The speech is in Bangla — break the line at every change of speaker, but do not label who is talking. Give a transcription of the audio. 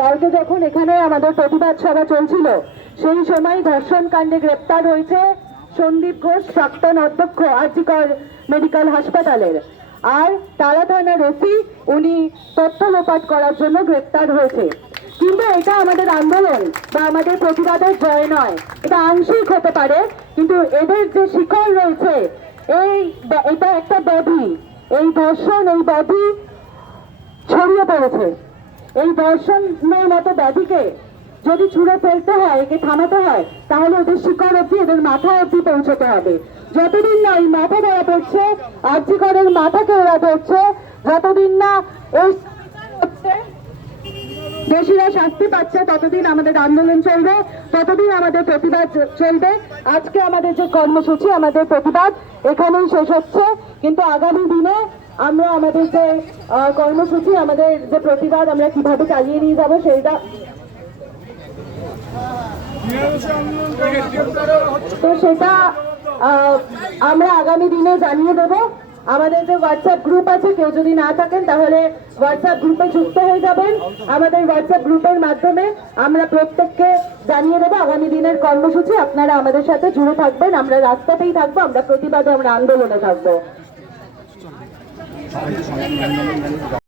কালকে যখন এখানে আমাদের প্রতিবাদ সভা চলছিল, সেই সময় ধর্ষণ কাণ্ডে গ্রেপ্তার হয়েছে সন্দীপ ঘোষ, প্রাক্তন অধ্যক্ষ আরজিকর মেডিকেল হাসপাতালের। আর তারা থানার ওসি উনি তথ্য লোপাট করার জন্য গ্রেপ্তার হয়েছে। কিন্তু এটা আমাদের আন্দোলন বা আমাদের প্রতিবাদের জয় নয়। এটা আংশিক হতে পারে, কিন্তু এদের যে শিকড় রয়েছে, এই এটা একটা ব্যাধি। এই ধর্ষণ, এই ব্যাধি ছড়িয়ে পড়েছে। এই দর্শনের মতো ব্যাধিকে। যদি ছুঁড়ে ফেলতে হয়, একে থামাতে হয়, তাহলে ওদের শিকড় অব্দি ওদের মাথা অব্দি পৌঁছতে হবে। যতদিন না এই মাথা ধরা পড়ছে আর্যিকরের মাথাকে ওরা ধরছে, যতদিন না এই দেশিরা শাস্তি পাচ্ছে, ততদিন আমাদের আন্দোলন চলবে, ততদিন আমাদের প্রতিবাদ চলবে। আজকে আমাদের যে কর্মসূচি, আমাদের প্রতিবাদ এখানেই শেষ হচ্ছে। কিন্তু আগামী দিনে আমরা আমাদের যে কর্মসূচি, আমাদের যে প্রতিবাদ, আমরা কীভাবে চালিয়ে নিয়ে যাব সেইটা তো সেটা আমরা আগামী দিনে জানিয়ে দেব। আমাদের যে হোয়াটসঅ্যাপ গ্রুপ আছে, কেউ যদি না থাকেন, তাহলে হোয়াটসঅ্যাপ গ্রুপে যুক্ত হয়ে যাবেন। আমাদের হোয়াটসঅ্যাপ গ্রুপের মাধ্যমে আমরা প্রত্যেককে জানিয়ে দেবো, আগামী দিনের কর্মসূচি। আপনারা আমাদের সাথে জুড়ে থাকবেন, আমরা রাস্তাতেই থাকব, আমরা প্রতিবাদে আমরা আন্দোলনে থাকব। Saya.